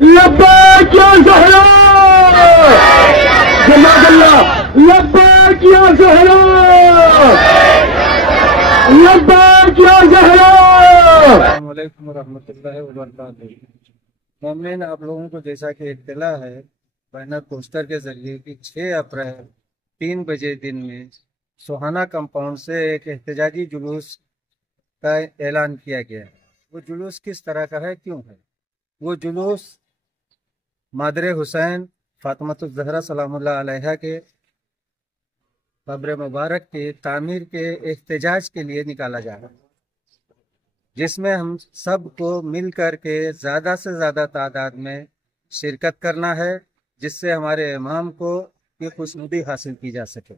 लब्बैक या ज़हरा, जज़ाकल्लाह, लब्बैक या ज़हरा, लब्बैक या ज़हरा। अस्सलाम वालेकुम रहमतुल्लाहि व बरकातुहू। मोमिन, आप लोगों को जैसा कि इत्तला है बैनर पोस्टर के जरिए कि 6 अप्रैल 3 बजे दिन में सोहाना कंपाउंड से एक एहतजाजी जुलूस का ऐलान किया गया है। वो जुलूस किस तरह का है, क्यों है? वो जुलूस मादरे हुसैन फातिमातुज़ ज़हरा सलामुल्लाह अलैहा के कब्र मुबारक के तामीर के एहतजाज के लिए निकाला जा रहा है, जिसमें हम सबको मिल कर के ज़्यादा से ज़्यादा तादाद में शिरकत करना है, जिससे हमारे इमाम को ये खुशनुदी हासिल की जा सके।